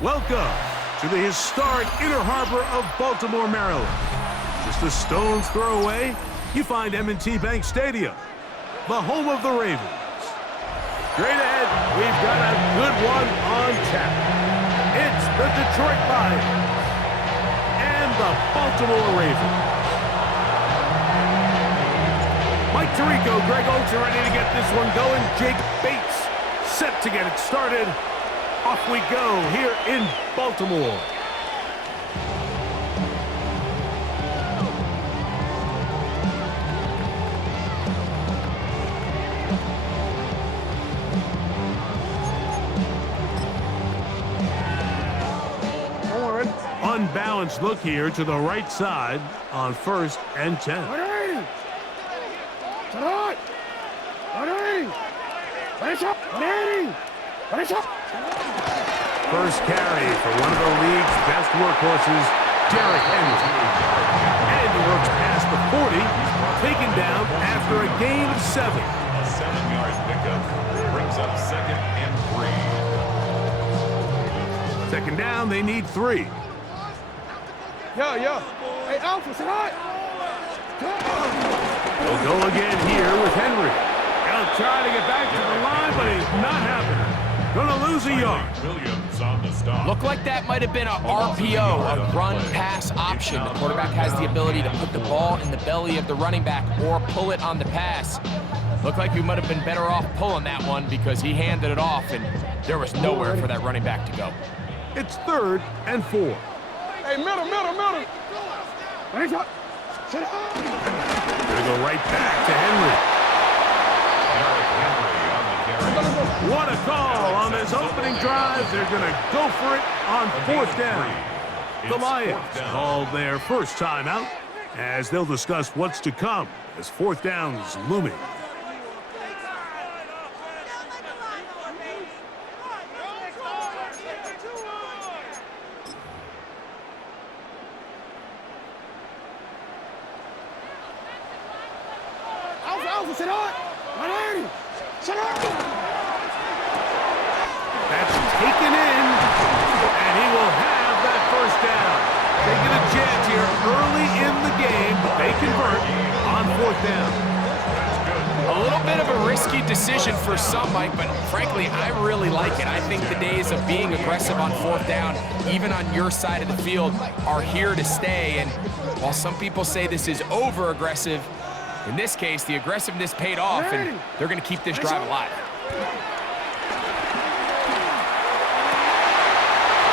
Welcome to the historic Inner Harbor of Baltimore, Maryland. Just a stone's throw away, you find M&T Bank Stadium, the home of the Ravens. Straight ahead, we've got a good one on tap. It's the Detroit Lions and the Baltimore Ravens. Mike Tirico, Greg Olsen ready to get this one going. Jake Bates set to get it started. Off we go here in Baltimore. Unbalanced look here to the right side on 1st and 10. First carry for one of the league's best workhorses, Derrick Henry. And he works past the 40, taken down after a gain of 7. A 7-yard pickup brings up 2nd and 3. Second down, they need 3. Yo. Hey, Alpha, say hi. They'll go again here with Henry. He'll try to get back to the line, but he's not happening. Gonna lose a yard. Williams on the stop. Looked like that might have been a RPO, a run-pass option. The quarterback has the ability to put the ball in the belly of the running back or pull it on the pass. Looked like we might have been better off pulling that one because he handed it off, and there was nowhere for that running back to go. It's 3rd and 4. Hey, middle. Gonna go right back to Henry. What a call on this opening drive. They're going to go for it on 4th down. The Lions call their first timeout as they'll discuss what's to come as 4th down is looming. Alpha, sit on. That's taken in, and he will have that 1st down. Taking a chance here early in the game, but they convert on 4th down. A little bit of a risky decision for some, Mike, but frankly, I really like it. I think the days of being aggressive on 4th down, even on your side of the field, are here to stay. And while some people say this is over-aggressive, in this case, the aggressiveness paid off, and they're going to keep this drive alive.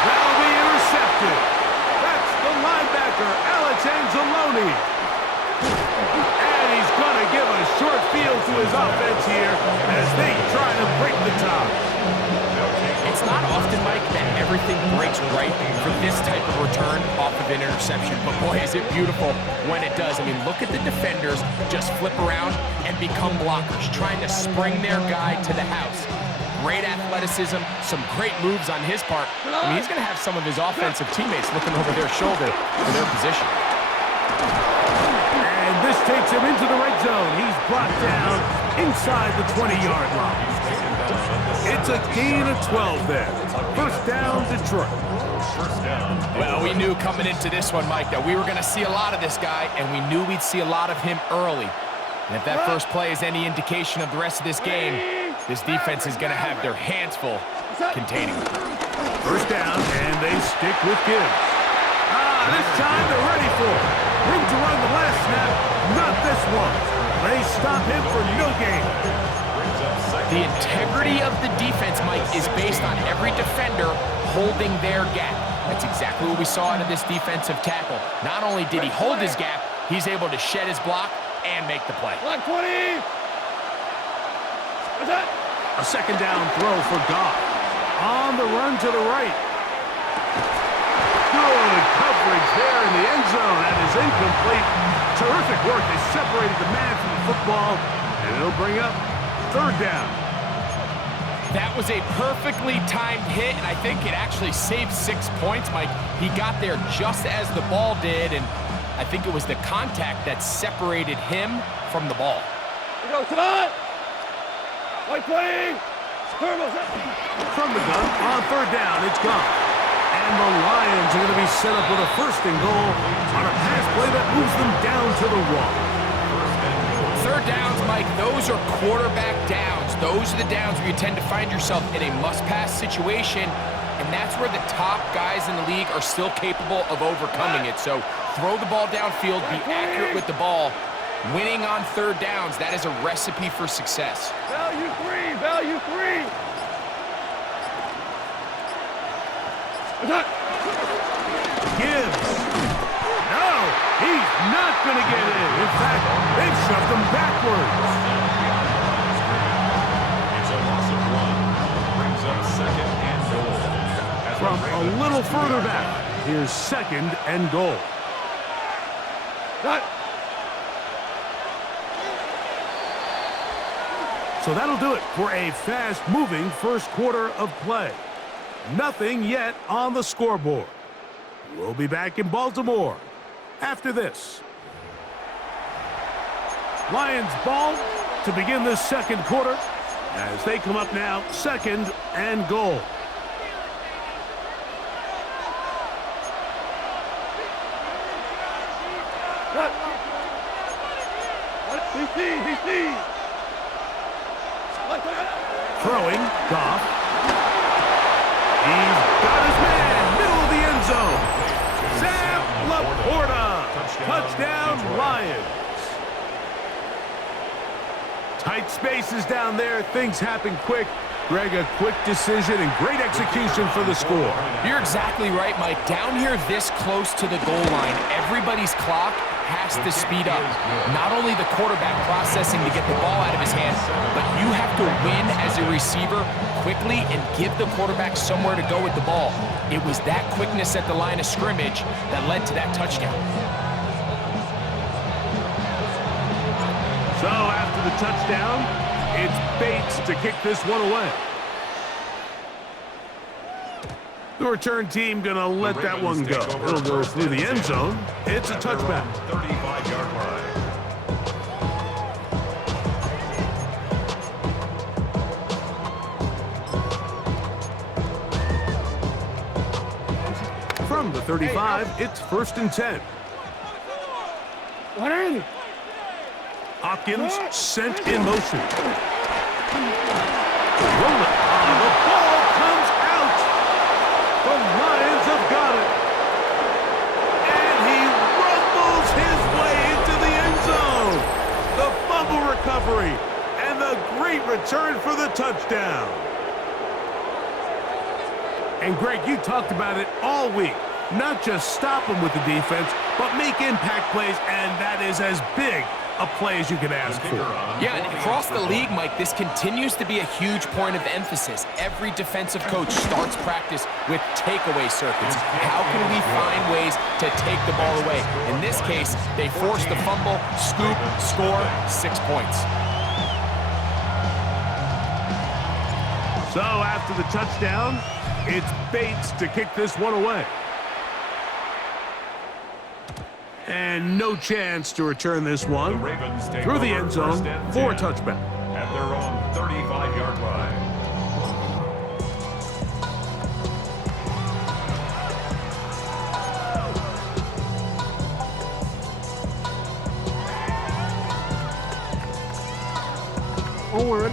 That'll be intercepted. That's the linebacker, Alex Anzalone. And he's going to give a short field to his offense here as they try to break the top. It's not often, Mike, that everything breaks right for this type of return off of an interception, but boy, is it beautiful when it does. I mean, look at the defenders just flip around and become blockers, trying to spring their guy to the house. Great athleticism, some great moves on his part. I mean, he's going to have some of his offensive teammates looking over their shoulder for their position. And this takes him into the red zone. He's brought down inside the 20-yard line. It's a gain of 12 there. 1st down, Detroit. Well, we knew coming into this one, Mike, that we were going to see a lot of this guy, and we knew we'd see a lot of him early. And if that first play is any indication of the rest of this game, this defense is going to have their hands full containing him. 1st down, and they stick with Gibbs. This time they're ready for it. Room to run the last snap, not this one. They stop him for no gain. The integrity of the defense, Mike, is based on every defender holding their gap. That's exactly what we saw out of this defensive tackle. Not only did he hold his gap, he's able to shed his block and make the play. Black 20. What's that? A 2nd down throw for Goff. On the run to the right. Good coverage there in the end zone. That is incomplete. Terrific work. They separated the man from the football, and it'll bring up 3rd down. That was a perfectly timed hit, and I think it actually saved 6 points, Mike. He got there just as the ball did, and I think it was the contact that separated him from the ball. We go tonight. White play. From the gun on 3rd down, it's gone. And the Lions are going to be set up with a 1st and goal on a pass play that moves them down to the 1. Third downs, Mike, those are quarterback downs. Those are the downs where you tend to find yourself in a must-pass situation, and that's where the top guys in the league are still capable of overcoming it. So throw the ball downfield, be accurate with the ball. Winning on third downs, that is a recipe for success. Value 3, value 3. Gibbs. No, he's not going to get in. In fact, they've shoved him backwards. It's a loss of 1. Brings up 2nd and goal. From a little further back, here's 2nd and goal. So that'll do it for a fast-moving first quarter of play. Nothing yet on the scoreboard. We'll be back in Baltimore after this. Lions ball to begin this second quarter as they come up now 2nd and goal. Throwing, Goff. He's got his man, middle of the end zone. Sam Laporta. Touchdown, Lions. Tight spaces down there. Things happen quick. Greg, a quick decision and great execution for the score. You're exactly right, Mike. Down here this close to the goal line, everybody's clock has to speed up. Not only the quarterback processing to get the ball out of his hands, but you have to win as a receiver quickly and give the quarterback somewhere to go with the ball. It was that quickness at the line of scrimmage that led to that touchdown. So after the touchdown, it's Bates to kick this one away. The return team gonna let that one go. It'll go through the end zone. It's a touchback. 35-yard line. From the 35, it's 1st and 10. Hopkins sent in motion. Roll it. The ball comes out. The Lions have got it. And he rumbles his way into the end zone. The fumble recovery and the great return for the touchdown. And Greg, you talked about it all week. Not just stop them with the defense, but make impact plays, and that is as big a play as you can ask for. Yeah, and across the league, Mike, this continues to be a huge point of emphasis. Every defensive coach starts practice with takeaway circuits. How can we find ways to take the ball away? In this case, they force the fumble, scoop, score, 6 points. So after the touchdown, it's Bates to kick this one away. And no chance to return this one through the end zone for a touchback. At their own 35-yard line. Forward.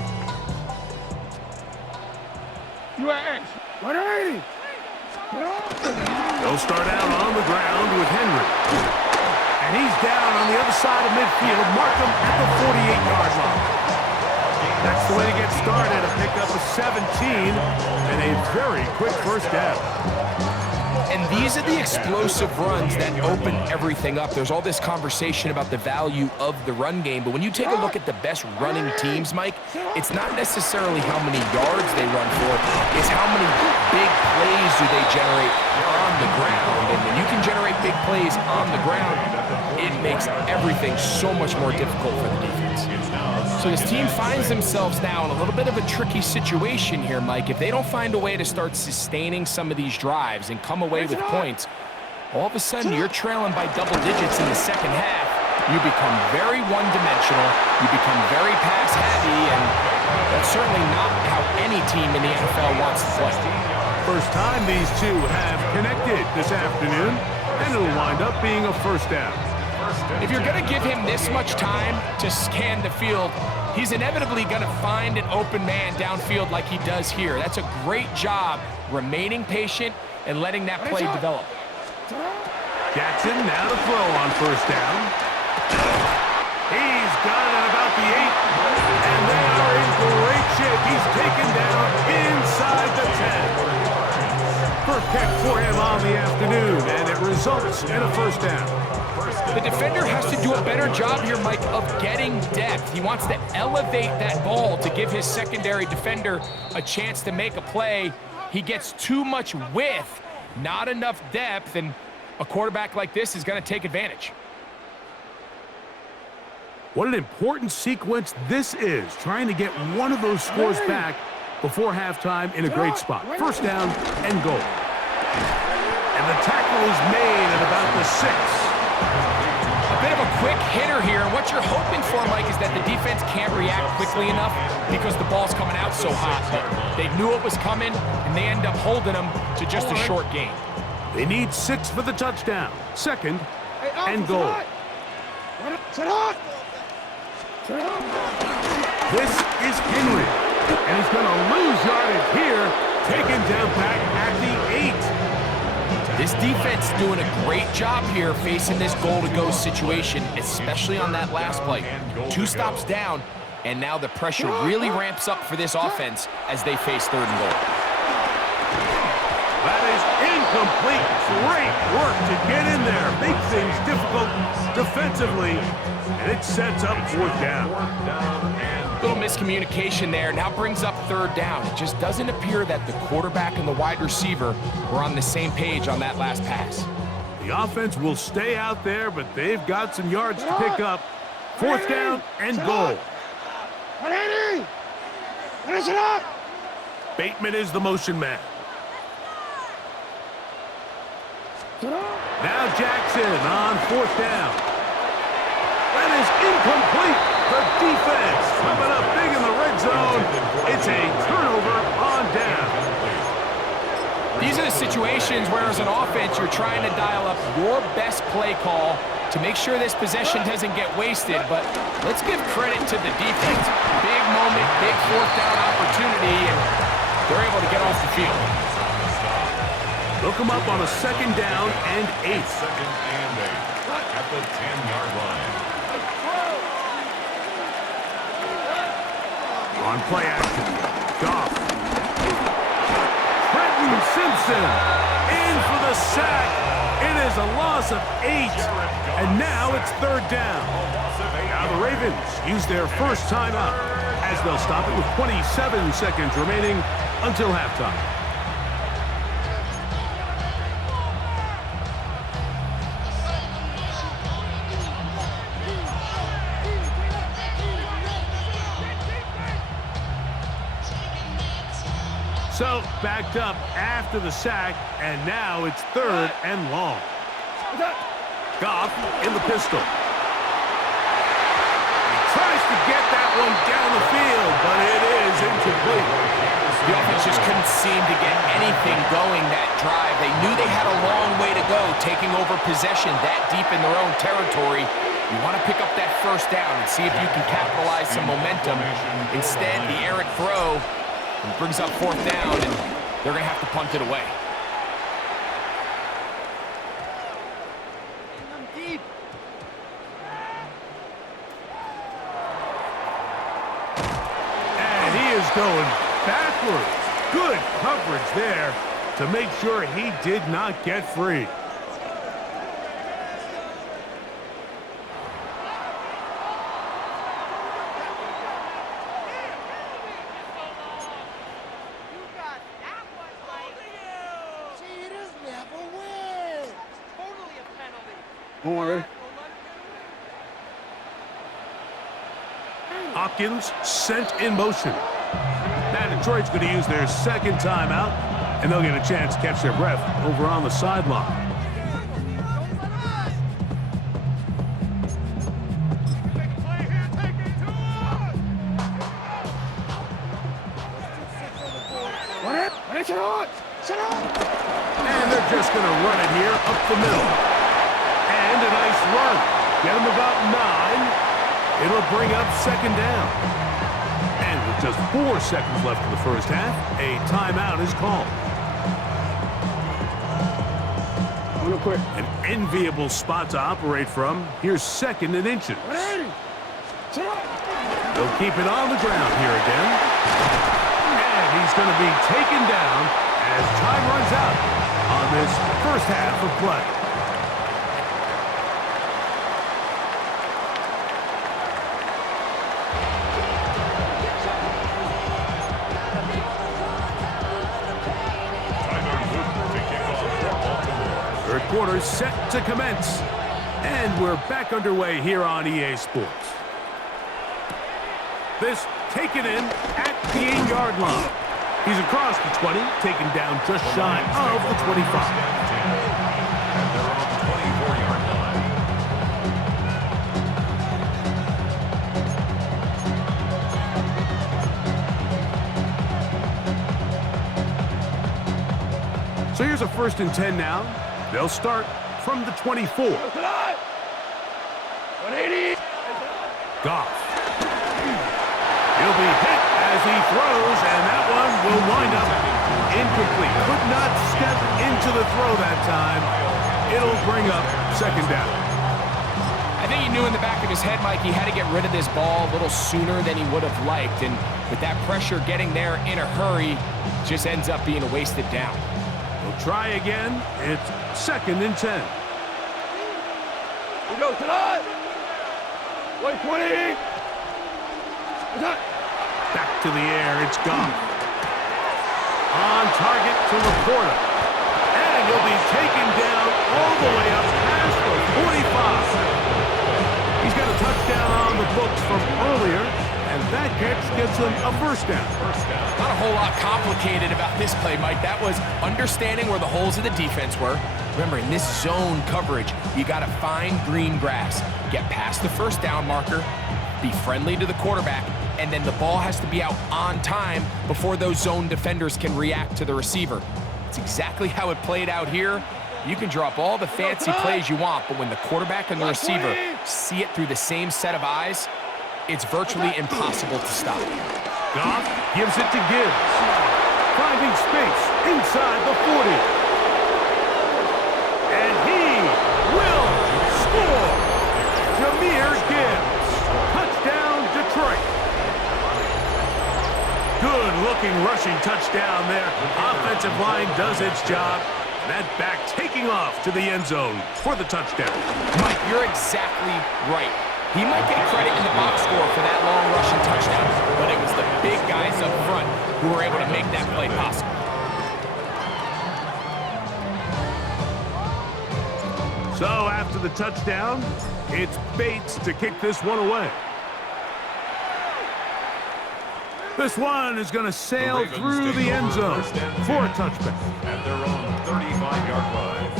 You are X. 180. They'll start out on the ground with Henry. And he's down on the other side of midfield. Mark him at the 48-yard line. That's the way to get started. A pickup of 17 and a very quick first down. And these are the explosive runs that open everything up. There's all this conversation about the value of the run game, but when you take a look at the best running teams, Mike, it's not necessarily how many yards they run for, it's how many big plays do they generate on the ground. And when you can generate big plays on the ground, it makes everything so much more difficult for the defense. So this team finds themselves now in a little bit of a tricky situation here, Mike. If they don't find a way to start sustaining some of these drives and come away with points, all of a sudden you're trailing by double digits in the second half. You become very one-dimensional, you become very pass-heavy, and that's certainly not how any team in the NFL wants to play. First time these two have connected this afternoon, and it'll wind up being a first down. If you're going to give him this much time to scan the field, he's inevitably going to find an open man downfield like he does here. That's a great job remaining patient and letting that play develop. Jackson now to throw on first down. He's got it at about the 8, and they are in great shape. He's taken down inside the 10. First catch for him on the afternoon, and it results in a first down. The defender has to do a better job here, Mike, of getting depth. He wants to elevate that ball to give his secondary defender a chance to make a play. He gets too much width, not enough depth, and a quarterback like this is going to take advantage. What an important sequence this is, trying to get one of those scores back before halftime in a great spot. First down and goal. And the tackle is made at about the 6. A bit of a quick hitter here, and what you're hoping for, Mike, is that the defense can't react quickly enough because the ball's coming out so hot. But they knew it was coming, and they end up holding them to just a short gain. They need 6 for the touchdown. Second and goal. This is Henry, and he's going to lose yardage here, taken down back at the 8. This defense doing a great job here facing this goal-to-go situation, especially on that last play. 2 stops down, and now the pressure really ramps up for this offense as they face 3rd and goal. That is incomplete. Great work to get in there. Make things difficult defensively, and it sets up 4th down. Little miscommunication there. Now brings up 3rd down. It just doesn't appear that the quarterback and the wide receiver were on the same page on that last pass. The offense will stay out there, but they've got some yards to pick up. 4th down and goal. Bateman is the motion man. Now Jackson on 4th down. That is incomplete. The defense coming up big in the red zone. It's a turnover on down. These are the situations where, as an offense, you're trying to dial up your best play call to make sure this possession doesn't get wasted. But let's give credit to the defense. Big moment, big 4th down opportunity, and they're able to get off the field. Look them up on a 2nd down and 8. 2nd and 8 at the 10-yard line. On play action, Goff. Trenton Simpson in for the sack. It is a loss of 8, and now it's 3rd down. Now the Ravens use their first timeout as they'll stop it with 27 seconds remaining until halftime. So, backed up after the sack, and now it's 3rd and long. Goff in the pistol. He tries to get that one down the field, but it is incomplete. The offense just couldn't seem to get anything going that drive. They knew they had a long way to go, taking over possession that deep in their own territory. You want to pick up that first down and see if you can capitalize some momentum. Instead, the errant throw brings up 4th down, and they're going to have to punt it away. And he is going backwards. Good coverage there to make sure he did not get free. Hopkins sent in motion. Now Detroit's going to use their 2nd timeout, and they'll get a chance to catch their breath over on the sideline. just going to run it here up the middle. And a nice run. Get him about 9. It'll bring up second down. And with just 4 seconds left in the first half, a timeout is called. Real quick. An enviable spot to operate from. Here's 2nd and inches. 180. They'll keep it on the ground here again. And he's going to be taken down as time runs out on this first half of play. Third quarter set to commence. And we're back underway here on EA Sports. This taken in at the 8-yard line. He's across the 20, taken down just shy of the 25. At their own 24-yard line. So here's a 1st and 10 now. They'll start from the 24. 180. Goff. He'll be hit as he throws, and that one will wind up incomplete. Could not step into the throw that time. It'll bring up second down. I think he knew in the back of his head, Mike, he had to get rid of this ball a little sooner than he would have liked. And with that pressure getting there in a hurry, just ends up being a wasted down. We'll try again. It's 2nd and 10. We go tonight. 120. Back to the air. It's gone. On target to Laporta. And he'll be taken down all the way up past the 45. He's got a touchdown on the books from earlier, and that catch gets him a first down. Not a whole lot complicated about this play, Mike. That was understanding where the holes of the defense were. Remember, in this zone coverage, you got to find green grass, get past the first down marker, be friendly to the quarterback, and then the ball has to be out on time before those zone defenders can react to the receiver. It's exactly how it played out here. You can drop all the fancy plays you want, but when the quarterback and the receiver see it through the same set of eyes, it's virtually impossible to stop. Goff gives it to Gibbs. Finding space inside the 40. And he will score. Jahmyr Gibbs. Touchdown, Detroit. Good-looking rushing touchdown there. Offensive line does its job. That back taking off to the end zone for the touchdown. Mike, you're exactly right. He might get credit in the box score for that long rushing touchdown, but it was the big guys up front who were able to make that play possible. So after the touchdown, it's Bates to kick this one away. This one is going to sail through the end zone for a touchback. At their own 35-yard line.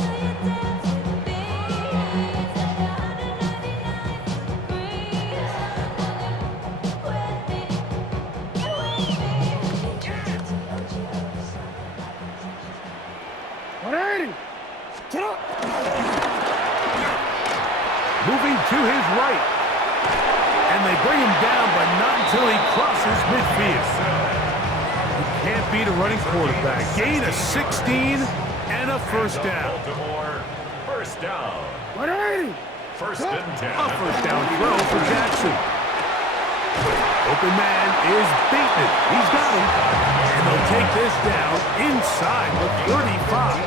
Moving to his right. And they bring him down, but not until he crosses midfield. You can't beat a running quarterback. Gain of 16 and a first down. Baltimore, first down. 180. First and 10. A first down throw for Jackson. Open man is beaten. He's got him. And they'll take this down inside the 35.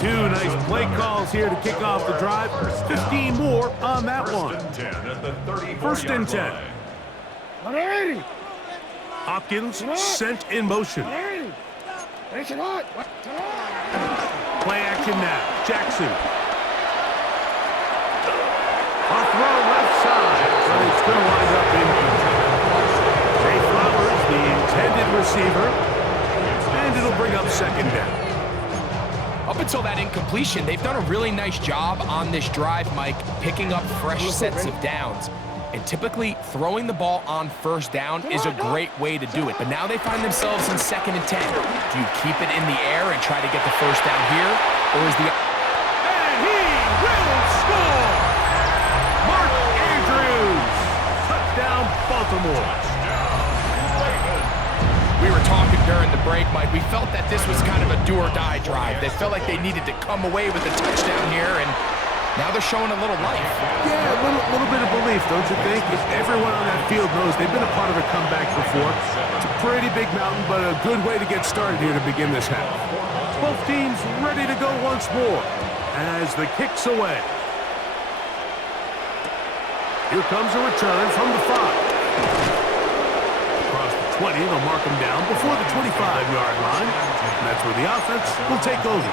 Two nice play calls here to kick off the drive. 15 more on that one. First and 10. 180. Hopkins sent in motion. 180. Finish it hot. Play action now. Jackson. A throw left side, but it's going to wind up incomplete. Jay Flowers, the intended receiver, and it'll bring up second down. Up until that incompletion, they've done a really nice job on this drive, Mike, picking up fresh sets of downs. And typically, throwing the ball on first down is a great way to do it. But now they find themselves in 2nd and 10. Do you keep it in the air and try to get the first down here? Or is the... And he will score! Mark Andrews! Touchdown, Baltimore. We were talking during the break, Mike. We felt that this was kind of a do-or-die drive. They felt like they needed to come away with a touchdown here, and now they're showing a little life. Yeah, a little bit of belief, don't you think? Everyone on that field knows they've been a part of a comeback before. It's a pretty big mountain, but a good way to get started here to begin this half. Both teams ready to go once more as the kick's away. Here comes a return from the 5. 20, they'll mark him down before the 25-yard line. And that's where the offense will take over.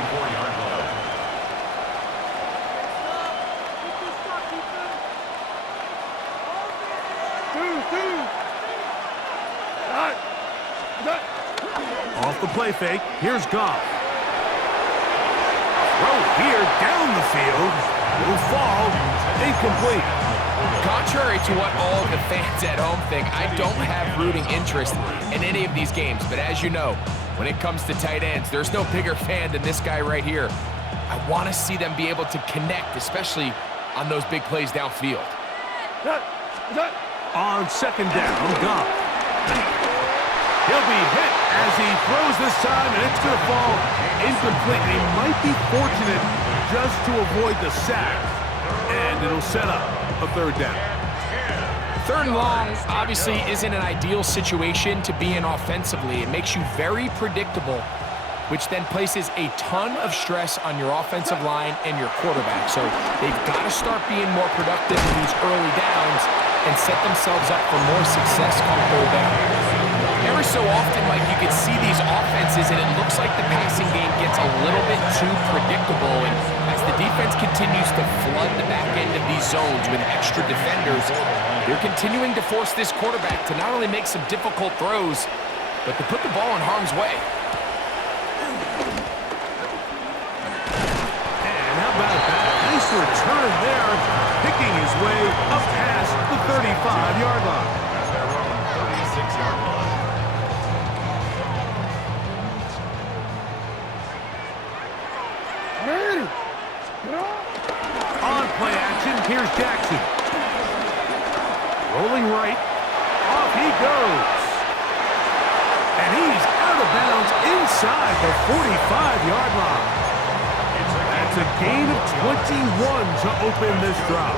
Off the play fake, here's Goff. Throw here down the field. Will fall, incomplete. Contrary to what all of the fans at home think, I don't have rooting interest in any of these games. But as you know, when it comes to tight ends, there's no bigger fan than this guy right here. I want to see them be able to connect, especially on those big plays downfield. On 2nd down, Goff. He'll be hit as he throws this time, and it's going to fall incomplete. They might be fortunate just to avoid the sack, and it'll set up a 3rd down. 3rd and long obviously isn't an ideal situation to be in offensively. It makes you very predictable, which then places a ton of stress on your offensive line and your quarterback. So they've got to start being more productive in these early downs and set themselves up for more success come 3rd down. Every so often, Mike, you can see these offenses, and it looks like the passing game gets a little bit too predictable. And as the defense continues to flood the back end of these zones with extra defenders, they're continuing to force this quarterback to not only make some difficult throws, but to put the ball in harm's way. And how about that? Nice return there, picking his way up past the 35-yard line. At their own 36-yard line. On play action, here's Jackson. Rolling right. Off he goes. And he's out of bounds inside the 45-yard line. That's a gain of 21 to open this drive.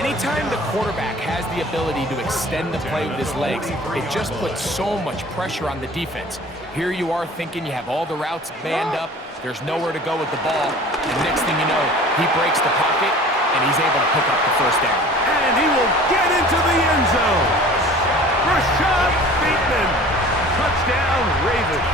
Anytime the quarterback has the ability to extend the play with his legs, it just puts so much pressure on the defense. Here you are thinking you have all the routes manned up, there's nowhere to go with the ball, and next thing you know, he breaks the pocket, and he's able to pick up the 1st down. And he will get into the end zone. Rashad Bateman. Touchdown, Ravens.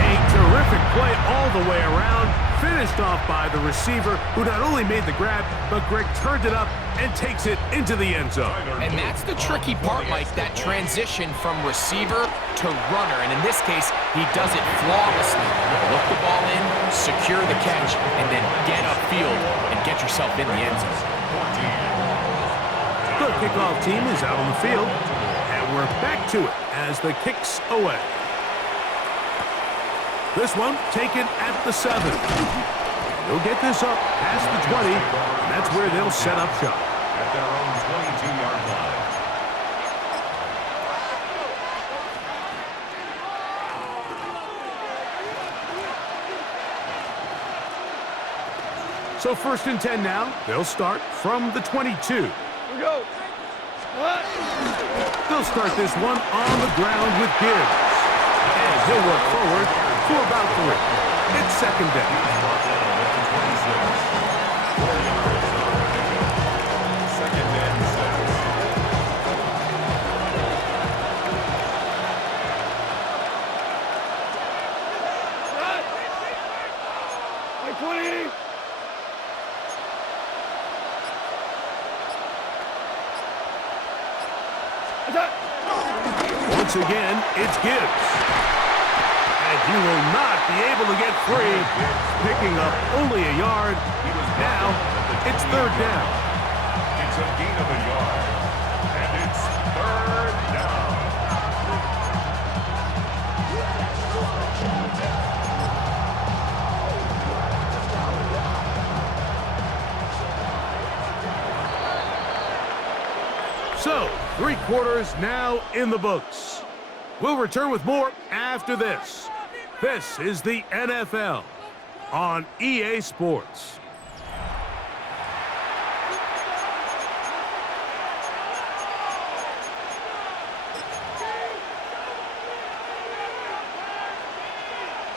A terrific play all the way around. Finished off by the receiver, who not only made the grab, but Greg turned it up and takes it into the end zone. And that's the tricky part, Mike, that transition from receiver to runner. And in this case, he does it flawlessly. Look the ball in, secure the catch, and then get upfield and get yourself in the end zone. The kickoff team is out on the field, and we're back to it as the kick's away. This one taken at the 7. They'll get this up past the 20, and that's where they'll set up shop. At their own 22-yard line. So 1st and 10 now. They'll start from the 22. Here we go. They'll start this one on the ground with Gibbs. And he'll work forward for about 3. It's 2nd down. Once again, it's Gibbs. And he He will not be able to get free, picking up only a yard. Now, it's third down. It's a gain of a yard, and it's third down. So, 3 quarters now in the books. We'll return with more after this. This is the NFL on EA Sports.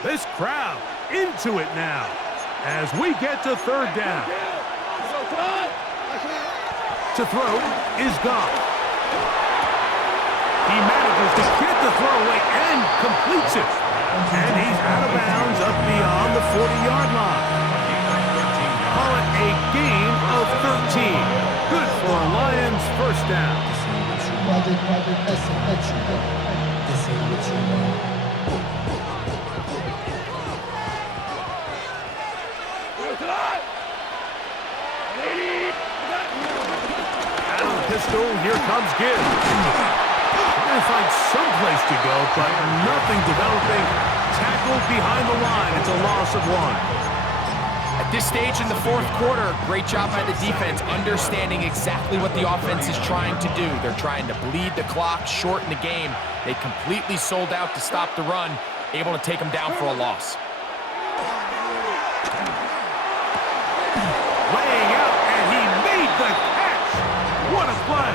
This crowd into it now as we get to third down. To throw is Goff. He manages to get the throw away and completes it. And he's out of bounds up beyond the 40-yard line. Call it a gain of 13. Good for a Lions first down. Pistol, here comes Gibbs. Trying to find some place to go, but nothing developing. Tackled behind the line. It's a loss of 1. At this stage in the fourth quarter, great job by the defense, understanding exactly what the offense is trying to do. They're trying to bleed the clock, shorten the game. They completely sold out to stop the run, able to take them down for a loss. Laying out, and he made the catch. What a play.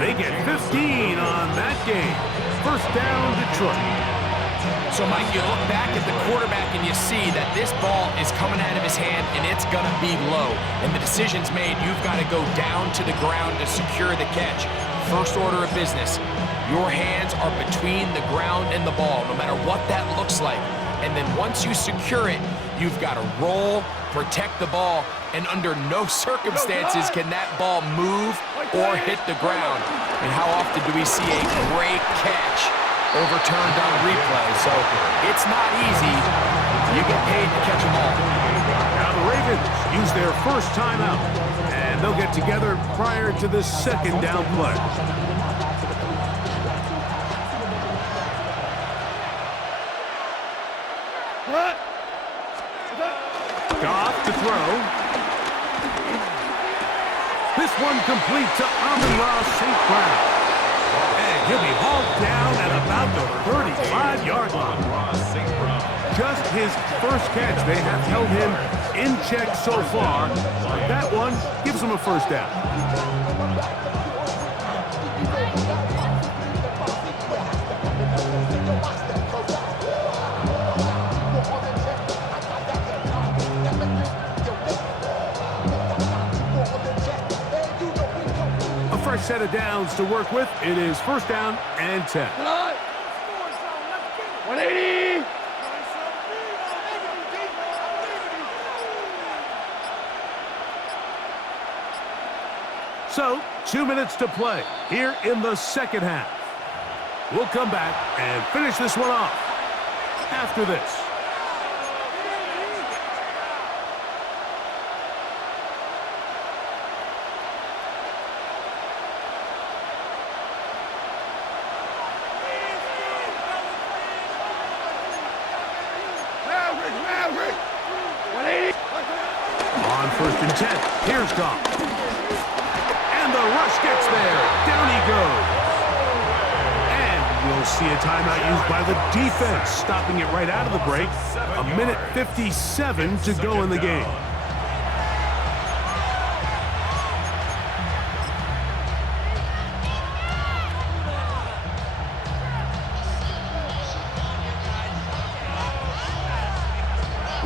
They get 15 on that game. First down, Detroit. So, Mike, you look back at the quarterback and you see that this ball is coming out of his hand and it's going to be low. And the decision's made. You've got to go down to the ground to secure the catch. First order of business. Your hands are between the ground and the ball, no matter what that looks like. And then once you secure it, you've got to roll, protect the ball, and under no circumstances can that ball move or hit the ground. And how often do we see a great catch overturned on replay? So it's not easy. You get paid to catch them all. Now the Ravens use their first timeout, and they'll get together prior to the second down play. Goff to throw. This one complete to Amon-Ra St. Brown. And he'll be hauled down at about the 35-yard line. Just his first catch. They have held him in check so far, but that one gives him a first down. Fresh set of downs to work with. It is first down and 10. 180. So, 2 minutes to play here in the second half. We'll come back and finish this one off after this. On first and 10, here's Goff. And the rush gets there. Down he goes. And we'll see a timeout used by the defense, stopping it right out of the break. A minute 57 to go in the game.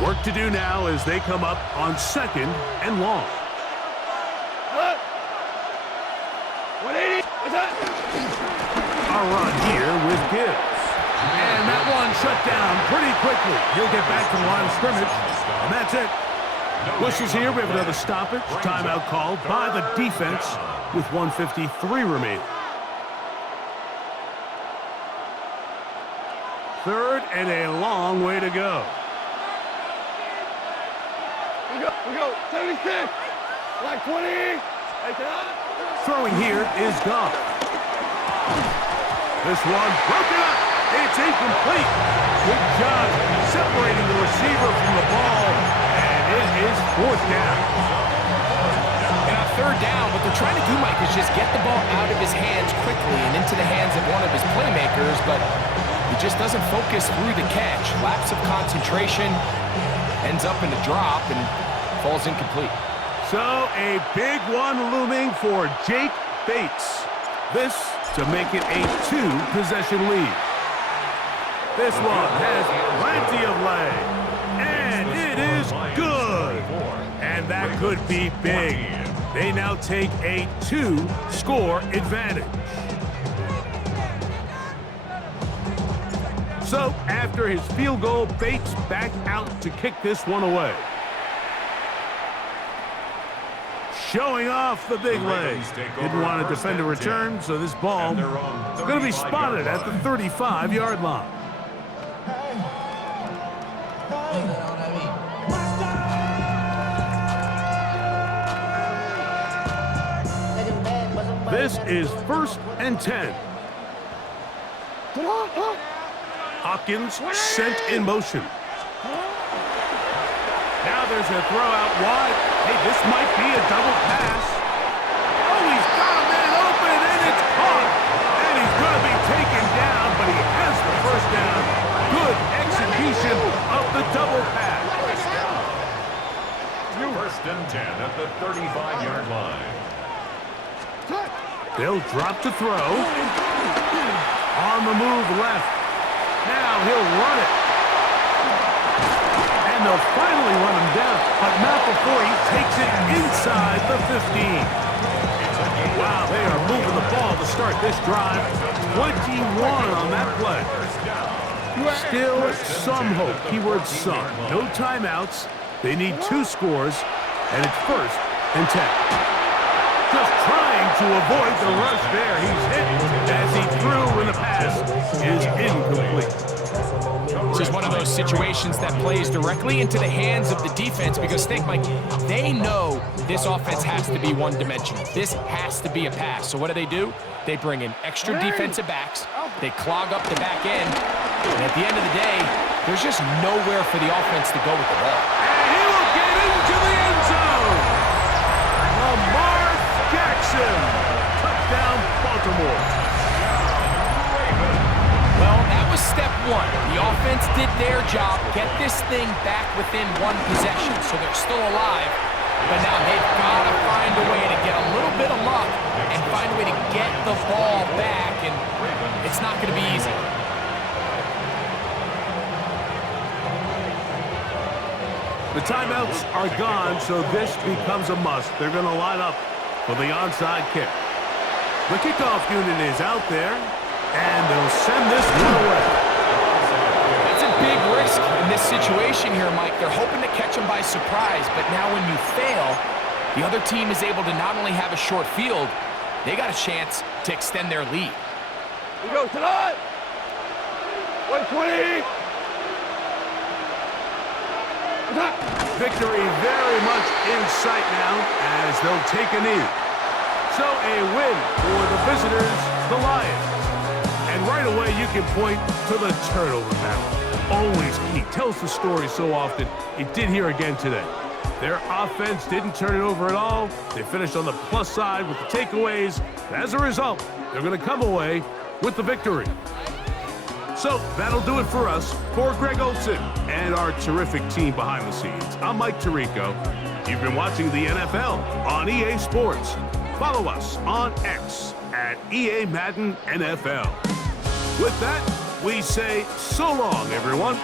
Work to do now as they come up on second and long. 180. A run here with Gibbs. And that one shut down pretty quickly. He'll get back to the line of scrimmage, and that's it. Whistles here. We have another stoppage. Timeout called by the defense with 1:53 remaining. 3rd and a long way to go. We go. 76. Like 20. Throwing here is Goff. This one broken up. It's incomplete. Good job separating the receiver from the ball, and it is 4th down. And on 3rd down, what they're trying to do, Mike, is just get the ball out of his hands quickly and into the hands of one of his playmakers, but he just doesn't focus through the catch. Lapse of concentration, ends up in a drop, and falls incomplete. So a big one looming for Jake Bates. This to make it a 2-possession lead. This one has plenty of leg, and it is good. And that could be big. They now take a 2-score advantage. So after his field goal, Bates back out to kick this one away. Showing off the big leg. Didn't want to defend a return, so this ball is going to be spotted at the 35-yard line. This is 1st and 10. Hopkins sent in motion. Now there's a throw out wide. Hey, this might be a double pass. Oh, he's got a man open, and it's caught. And he's going to be taken down, but he has the 1st down. Good execution of the double pass. 1st and 10 at the 35-yard line. They'll drop to throw. On the move left. Now he'll run it. And they'll finally run him down, but not before he takes it inside the 15. Wow, they are moving the ball to start this drive. 21 on that play. Still some hope. Keyword some. No timeouts. They need 2 scores, and it's 1st and 10. Just trying to avoid the rush there. He's hit as he threw when the pass is incomplete. This is one of those situations that plays directly into the hands of the defense because think, Mike, they know this offense has to be one-dimensional. This has to be a pass. So what do? They bring in extra defensive backs. They clog up the back end. And at the end of the day, there's just nowhere for the offense to go with the ball. And he will get into the end zone. Lamar Jackson. Touchdown, Baltimore. Well, that was step 1. The offense did their job, get this thing back within 1 possession, so they're still alive. But now they've got to find a way to get a little bit of luck and find a way to get the ball back, and it's not going to be easy. The timeouts are gone, so this becomes a must. They're going to line up for the onside kick. The kickoff unit is out there, and they'll send this one away. That's a big risk in this situation here, Mike. They're hoping to catch them by surprise, but now when you fail, the other team is able to not only have a short field, they got a chance to extend their lead. We go tonight. 120. Victory very much in sight now as they'll take a knee. So a win for the visitors, the Lions. And right away you can point to the turnover battle. Always key. Tells the story so often. It did here again today. Their offense didn't turn it over at all. They finished on the plus side with the takeaways. As a result, they're going to come away with the victory. So that'll do it for us. For Greg Olson and our terrific team behind the scenes, I'm Mike Tirico. You've been watching the NFL on EA Sports. Follow us on X at EA Madden NFL. With that, we say so long, everyone.